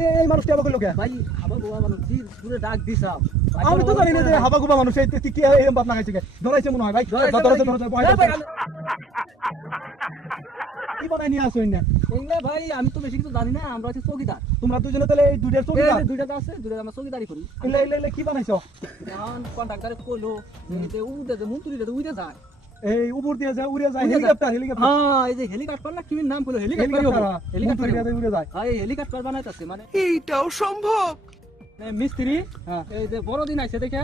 এই মানুষটা আবার কইলো কে ভাই হাবা গোবা মানুষ কি পুরো ডাক দিছাম আমি তো জানি না যে হাবা গোবা মানুষ এই কি এরকম ভাব লাগাইছে কে ধরাইছে মনে হয় ভাই ধরাইছে কি বানাই নিয়ে আসো না এইলা ভাই আমি তো বেশি কিছু জানি না আমরা হচ্ছে চৌকিদার তোমরা দুজনে তাহলে এই দুইটার চৌকিদার দুইটা আছে দুইটা আমরা চৌকিদারি করি এলে কি বানাইছো এখন কন্ট্রাক্টরে কইলো যে উড়ে যে মন্ত্রীরা উড়ে যায় এই উপর দিয়ে যায় উড়ে যায় হেলিকপ্টার হ্যাঁ এই যে হেলিকপ্টার না কি নাম কইলো হেলিকপ্টার উড়ে যায় ভাই হেলিকপ্টার বানাইতাছে মানে এইটাও সম্ভব মিস্ত্রি এই যে বড় দিন আইছে দেখে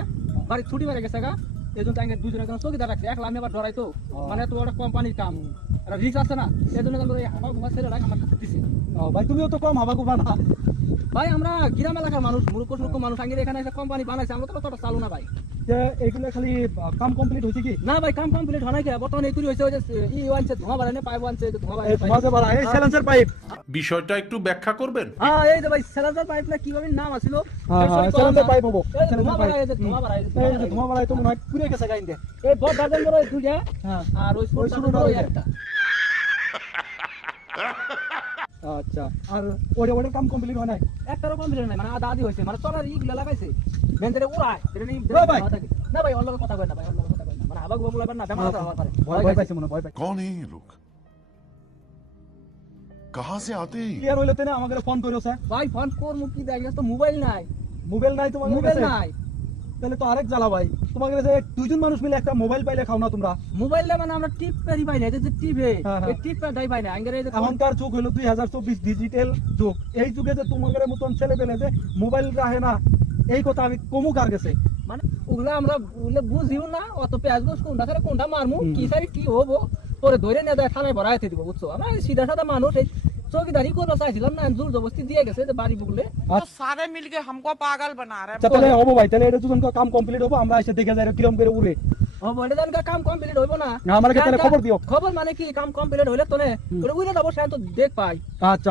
বাড়ি ছুটি মারে গেছে গা এইজন্য তাকে দুজনের জন্য চৌকিদার রাখছে একলা আমি আবার ডরাইতো মানে তো একটা কোম্পানির কাম রিস্ক আছে না সেজন্য আমরা এই হাবা ঘুমা ছেড়ে রাখ আমার কাছে দিছে ভাই তুমিও তো কম হাবা গোবা না ভাই আমরা গ্রাম এলাকার মানুষ মূর্খ সূর্খ মানুষ আগে এখানে একটা কোম্পানি বানাইছে আমরা তো কত চালু না ভাই যে এইগুলো খালি কাম কমপ্লিট হইছে কি না ভাই কাম কমপ্লিট হয় নাই কি বর্তমানে এই তৈরি হইছে ওই যে ই ওয়ানছে ধোঁয়া বাড়ায় পাইপ ওয়ানছে ধোঁয়া বাড়ায় এই সাইলেন্সার পাইপ বিষয়টা একটু ব্যাখ্যা করবেন? হ্যাঁ এই যে ভাই সাইলেন্সার পাইপ না কিভাবে নাম আছিল সাইলেন্সার পাইপ হবো ধোঁয়া বাড়ায় ধোঁয়া বাড়ায় এই যে ধোঁয়া বাড়ায় তো মনে হয় পুড়ে গেছে গাইন দে এই বড় দাদন বড় দুইটা আর ওই ছোট একটা আচ্ছা আর ওটা কাম কমপ্লিট হয় নাই একটারও কমপ্লিট নাই মানে আধা আধি হইছে মানে চলার ইগুলা লাগাইছে ভেন্টারে উড়ায় না ভাই অন্য কথা কই না ভাই অন্য কথা কই না মানে হাবা গুবা বলাবার না বেমার হওয়ার পারে ভয় পাইছে মনে ভয় পাই कौन है ये लोग? कहां से आते हैं? ক্লিয়ার হইলো তেনে আমাকে ফোন কইরো স্যার ভাই ফোন করমু কি দেখ তো মোবাইল নাই মোবাইল নাই তোমার মোবাইল কাছে নাই তাহলে তো আরেক জ্বালা ভাই তোমাকে কাছে দুইজন মানুষ মিলে একটা মোবাইল পাইলে খাও না তোমরা মোবাইল মানে আমরা টিপ পেরি পাই না এই যে টিপে হ্যাঁ। এই টিপ দাই পাই না আঙ্গের এই যে এখনকার যুগ হলো 2024 ডিজিটাল যুগ এই যুগে যে তোমাদের মতন ছেলে পেলে যে মোবাইল রাখে না এই কথা আমি কমু কার গেছে মানে ওগুলা আমরা ওগুলা বুঝিও না অত পেঁয়াজ গোস কোনটা করে কোনটা মারমু কি সারি কি হবো পরে ধরে নিয়ে যায় থানায় ভরাইতে দিব বুঝছো আমরা সিধা সাদা মানুষ এই চৌকিদারি করবো চাইছিলাম না জোর জবরদস্তি দিয়ে গেছে যে বাড়ি বুকলে तो सारे मिलके हमको पागल बना रहे আচ্ছা তাহলে হবো ভাই তাহলে এটা যখন কাম কমপ্লিট হবো আমরা এসে দেখে যাই কিরম করে উড়ে ও বলে দেন কাম কমপ্লিট হইব না না আমাকে তাহলে খবর দিও খবর মানে কি কাম কমপ্লিট হইলে তোনে ওরে উড়ে যাবো সে তো দেখ পাই আচ্ছা